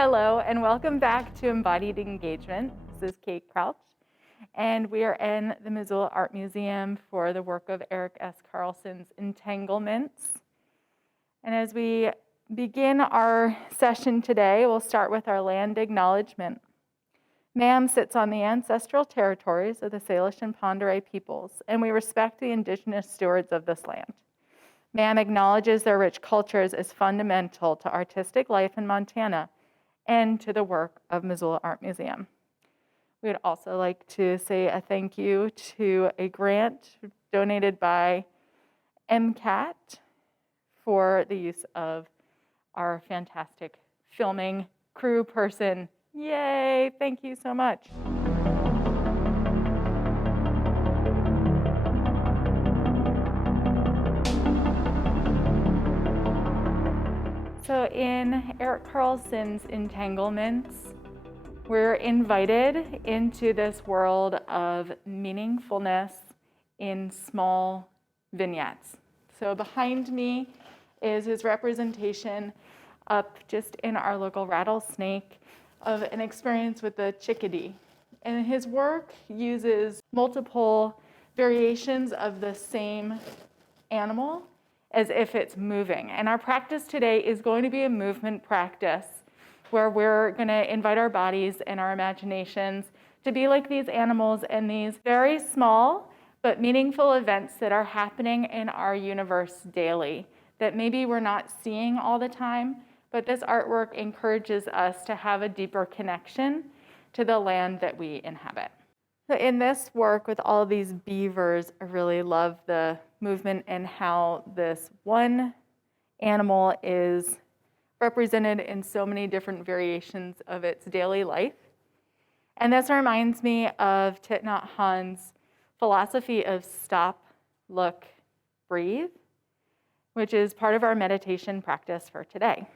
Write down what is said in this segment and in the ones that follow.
Hello, and welcome back to Embodied Engagement. This is Kate Crouch, and we are in the Missoula Art Museum for the work of Eric S. Carlson's Entanglements. And as we begin our session today, we'll start with our land acknowledgement. MAM sits on the ancestral territories of the Salish and Pend Oreille peoples, and we respect the indigenous stewards of this land. MAM acknowledges their rich cultures as fundamental to artistic life in Montana and to the work of Missoula Art Museum. We would also like to say a thank you to a grant donated by MCAT for the use of our fantastic filming crew person. Yay, thank you so much. So in Eric Carlson's Entanglements, we're invited into this world of meaningfulness in small vignettes. So behind me is his representation up just in our local rattlesnake of an experience with the chickadee. And his work uses multiple variations of the same animal as if it's moving. And our practice today is going to be a movement practice where we're going to invite our bodies and our imaginations to be like these animals in these very small but meaningful events that are happening in our universe daily that maybe we're not seeing all the time, but this artwork encourages us to have a deeper connection to the land that we inhabit. So in this work with all of these beavers, I really love the movement and how this one animal is represented in so many different variations of its daily life. And this reminds me of Thich Nhat Hanh's philosophy of stop, look, breathe, which is part of our meditation practice for today.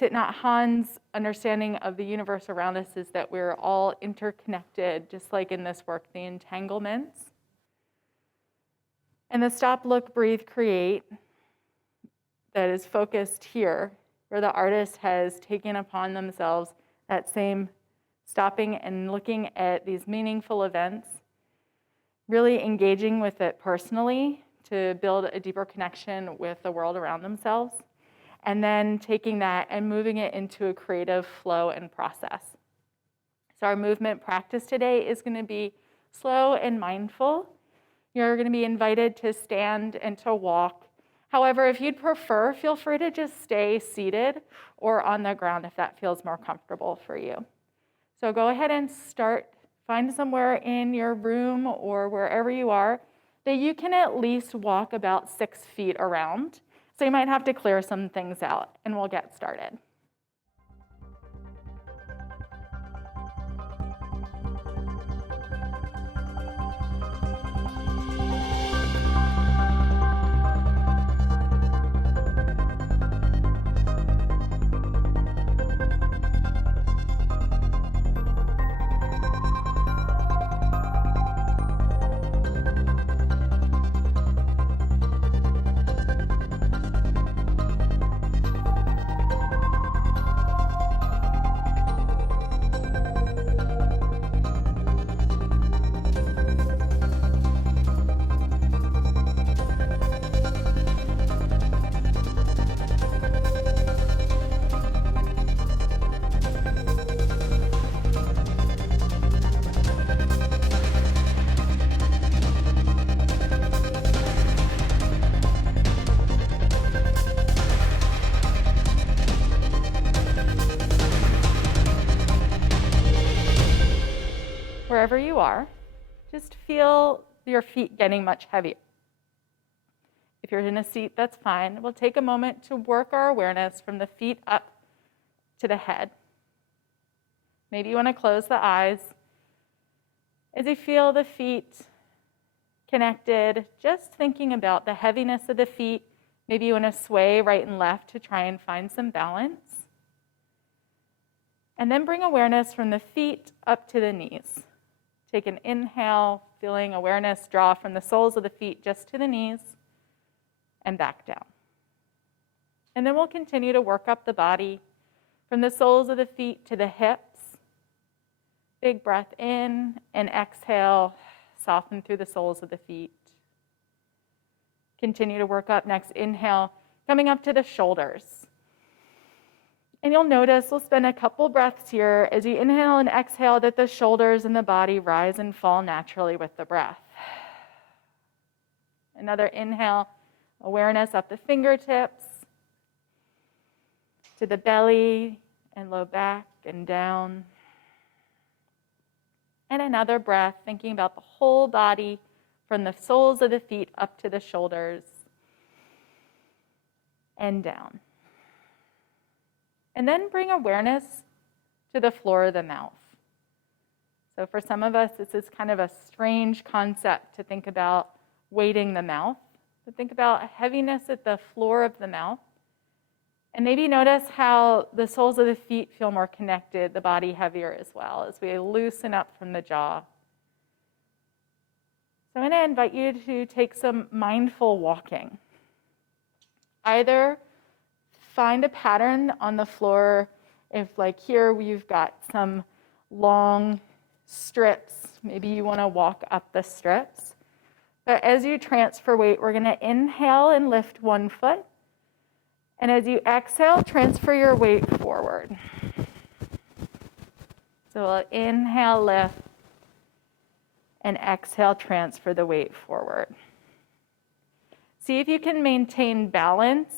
Thich Nhat Hanh's understanding of the universe around us is that we're all interconnected, just like in this work, the entanglements. And the stop, look, breathe, create that is focused here, where the artist has taken upon themselves that same stopping and looking at these meaningful events, really engaging with it personally to build a deeper connection with the world around themselves, and then taking that and moving it into a creative flow and process. So our movement practice today is going to be slow and mindful. You're going to be invited to stand and to walk. However, if you'd prefer, feel free to just stay seated or on the ground if that feels more comfortable for you. So go ahead and start. Find somewhere in your room or wherever you are that you can at least walk about 6 feet around. So you might have to clear some things out, and we'll get started. Wherever you are, just feel your feet getting much heavier. If you're in a seat, that's fine. We'll take a moment to work our awareness from the feet up to the head. Maybe you want to close the eyes. As you feel the feet connected, just thinking about the heaviness of the feet. Maybe you want to sway right and left to try and find some balance. And then bring awareness from the feet up to the knees. Take an inhale, feeling awareness draw from the soles of the feet just to the knees and back down. And then we'll continue to work up the body, From the soles of the feet to the hips. Big breath in and exhale, soften through the soles of the feet. Continue to work up. Next inhale, coming up to the shoulders. And you'll notice, we'll spend a couple breaths here as you inhale and exhale that the shoulders and the body rise and fall naturally with the breath. Another inhale, awareness up the fingertips to the belly and low back and down. And another breath, thinking about the whole body from the soles of the feet up to the shoulders and down. And then bring awareness to the floor of the mouth. So for some of us, this is kind of a strange concept to think about weighting the mouth. But think about heaviness at the floor of the mouth. And maybe notice how the soles of the feet feel more connected, the body heavier as well, as we loosen up from the jaw. So I'm going to invite you to take some mindful walking. Either find a pattern on the floor. If like here we've got some long strips, maybe you want to walk up the strips. But as you transfer weight, we're going to inhale and lift one foot. And as you exhale, transfer your weight forward. So we'll inhale, lift, and exhale, transfer the weight forward. See if you can maintain balance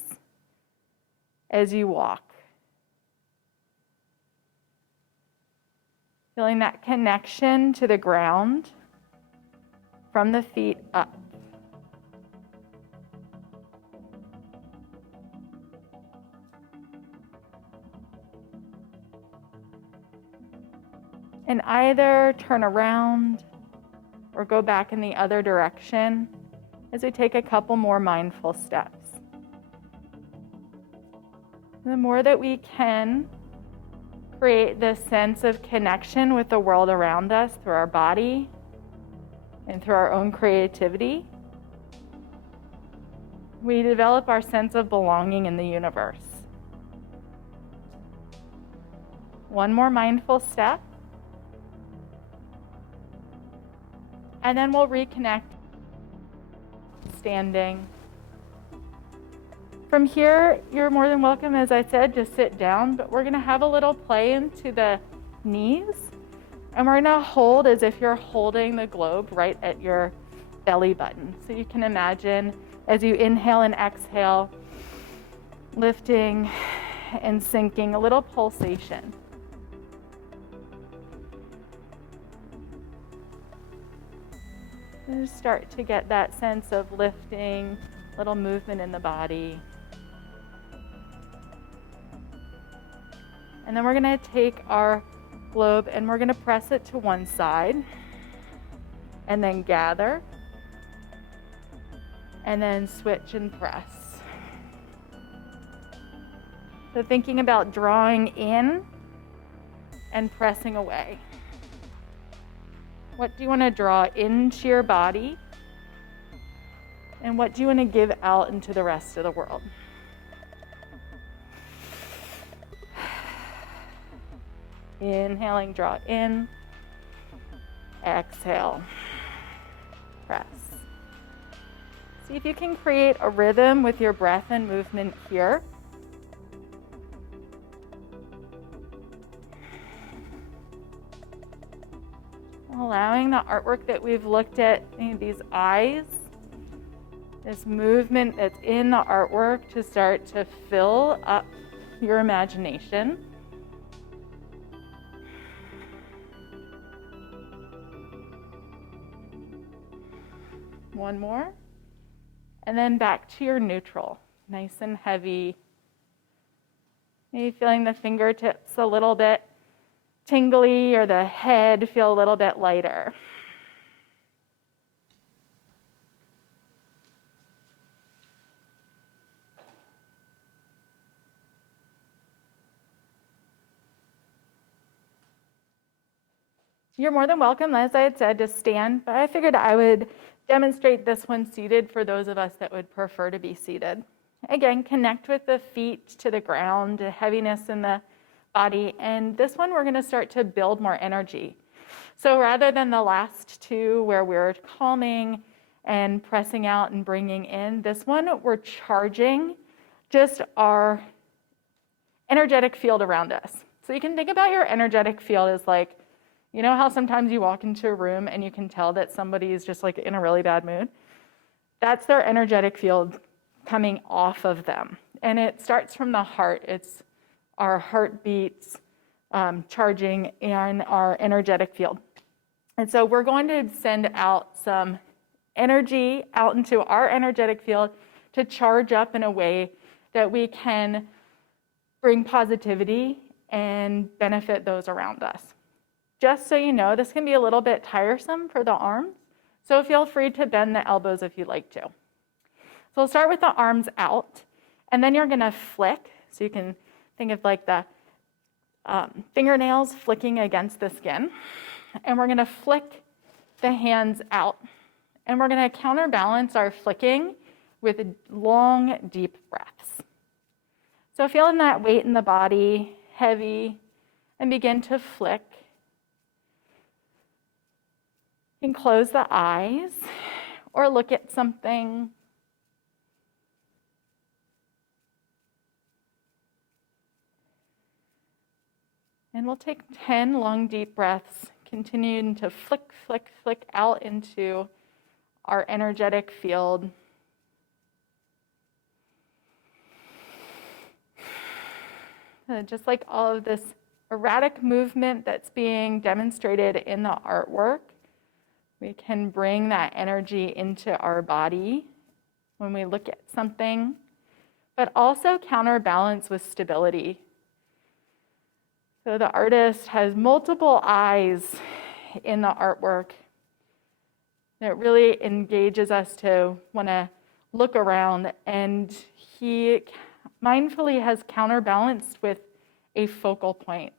as you walk. Feeling that connection to the ground from the feet up. And either turn around or go back in the other direction as we take a couple more mindful steps. The more that we can create this sense of connection with the world around us through our body and through our own creativity, we develop our sense of belonging in the universe. One more mindful step. And then we'll reconnect standing. From here, you're more than welcome, as I said, to sit down, but we're gonna have a little play into the knees. And we're gonna hold as if you're holding the globe right at your belly button. So you can imagine as you inhale and exhale, lifting and sinking, a little pulsation. And just start to get that sense of lifting, little movement in the body. And then we're going to take our globe and we're going to press it to one side and then gather and then switch and press. So thinking about drawing in and pressing away. What do you want to draw into your body? And what do you want to give out into the rest of the world? Inhaling, draw in. Exhale, press. See if you can create a rhythm with your breath and movement here. Allowing the artwork that we've looked at, these eyes, this movement that's in the artwork to start to fill up your imagination. One more. And then back to your neutral, nice and heavy. Maybe feeling the fingertips a little bit tingly or the head feel a little bit lighter. You're more than welcome, as I had said, to stand, but I figured I would demonstrate this one seated for those of us that would prefer to be seated. Again, connect with the feet to the ground, the heaviness in the body. And this one, we're going to start to build more energy. So rather than the last two where we're calming and pressing out and bringing in, this one, we're charging just our energetic field around us. So you can think about your energetic field as like, you know how sometimes you walk into a room and you can tell that somebody is just like in a really bad mood? That's their energetic field coming off of them. And it starts from the heart. It's our heartbeats charging and our energetic field. And so we're going to send out some energy out into our energetic field to charge up in a way that we can bring positivity and benefit those around us. Just so you know, this can be a little bit tiresome for the arms, so feel free to bend the elbows if you'd like to. So we'll start with the arms out, and then you're gonna flick, so you can think of like the fingernails flicking against the skin, and we're gonna flick the hands out, and we're gonna counterbalance our flicking with long, deep breaths. So feeling that weight in the body, heavy, and begin to flick. You can close the eyes or look at something. And we'll take 10 long, deep breaths, continuing to flick, flick, flick out into our energetic field. Just like all of this erratic movement that's being demonstrated in the artwork, we can bring that energy into our body when we look at something, but also counterbalance with stability. So the artist has multiple eyes in the artwork that really engages us to want to look around, and he mindfully has counterbalanced with a focal point.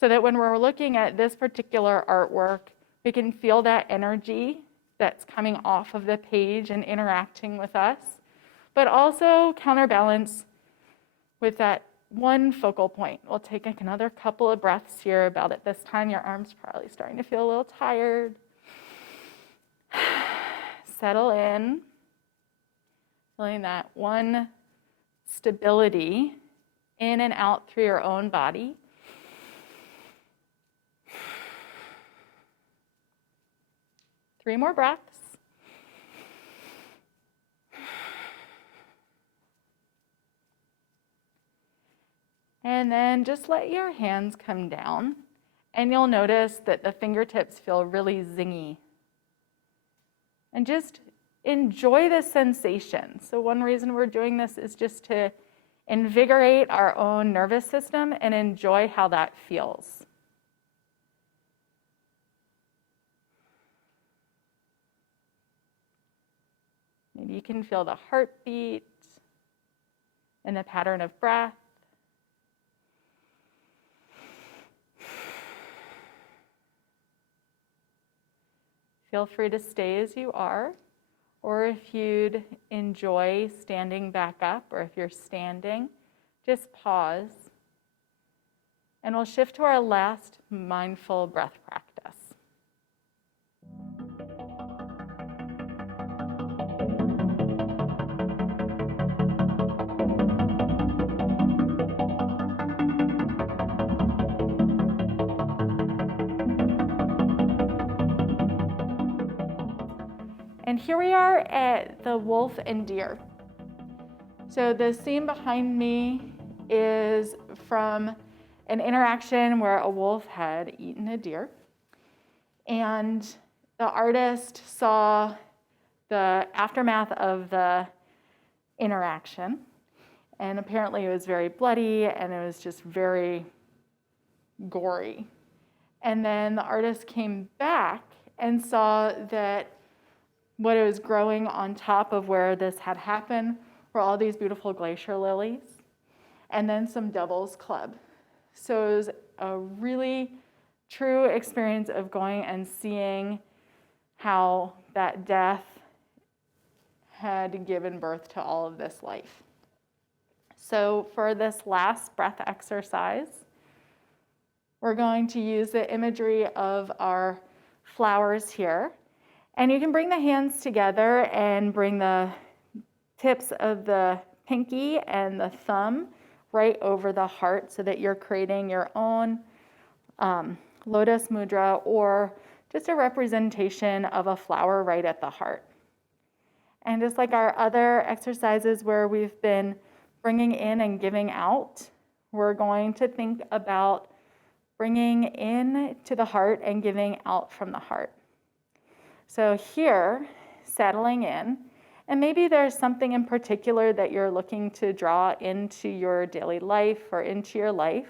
So that when we're looking at this particular artwork, we can feel that energy that's coming off of the page and interacting with us, but also counterbalance with that one focal point. We'll take another couple of breaths here. About at this time, your arms probably starting to feel a little tired. Settle in, feeling that one stability in and out through your own body. Three more breaths. And then just let your hands come down, and you'll notice that the fingertips feel really zingy. And just enjoy the sensation. So one reason we're doing this is just to invigorate our own nervous system and enjoy how that feels. Maybe you can feel the heartbeat and the pattern of breath. Feel free to stay as you are, or if you'd enjoy standing back up, or if you're standing, just pause. And we'll shift to our last mindful breath practice. And here we are at the wolf and deer. So the scene behind me is from an interaction where a wolf had eaten a deer. And the artist saw the aftermath of the interaction. And apparently it was very bloody and it was just very gory. And then the artist came back and saw that what was growing on top of where this had happened were all these beautiful glacier lilies and then some devil's club. So it was a really true experience of going and seeing how that death had given birth to all of this life. So for this last breath exercise, we're going to use the imagery of our flowers here. And you can bring the hands together and bring the tips of the pinky and the thumb right over the heart so that you're creating your own lotus mudra, or just a representation of a flower right at the heart. And just like our other exercises where we've been bringing in and giving out, we're going to think about bringing in to the heart and giving out from the heart. So here, settling in, and maybe there's something in particular that you're looking to draw into your daily life or into your life.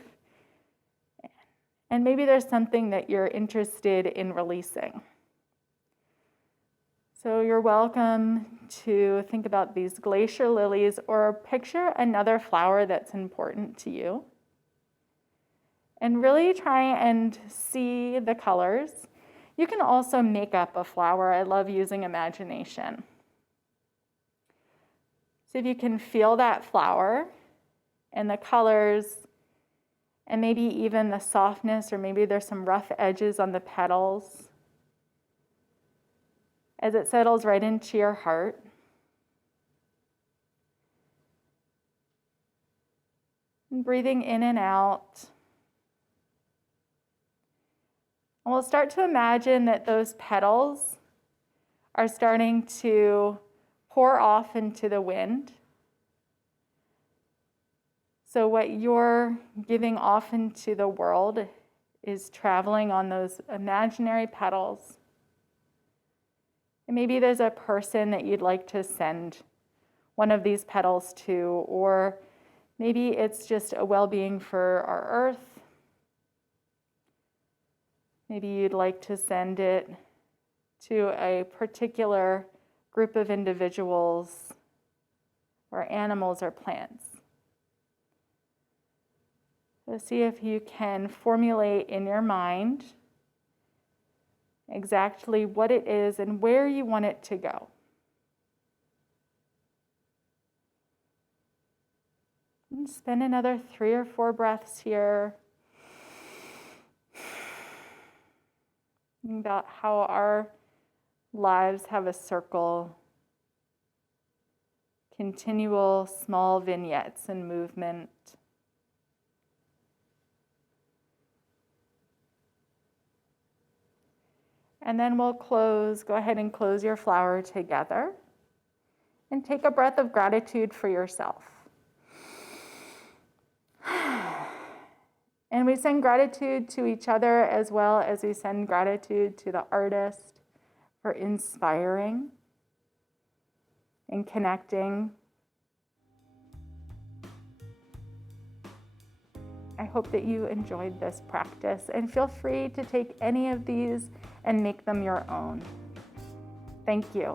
And maybe there's something that you're interested in releasing. So you're welcome to think about these glacier lilies, or picture another flower that's important to you. And really try and see the colors. You can also make up a flower. I love using imagination. So if you can feel that flower and the colors, and maybe even the softness, or maybe there's some rough edges on the petals, as it settles right into your heart. And breathing in and out. And we'll start to imagine that those petals are starting to pour off into the wind. So what you're giving off into the world is traveling on those imaginary petals. And maybe there's a person that you'd like to send one of these petals to, or maybe it's just a well-being for our earth. Maybe you'd like to send it to a particular group of individuals or animals or plants. So see if you can formulate in your mind exactly what it is and where you want it to go. And spend another 3 or 4 breaths here. Thinking about how our lives have a circle, continual small vignettes and movement. And then we'll go ahead and close your flower together. And take a breath of gratitude for yourself. And we send gratitude to each other, as well as we send gratitude to the artist for inspiring and connecting. I hope that you enjoyed this practice, and feel free to take any of these and make them your own. Thank you.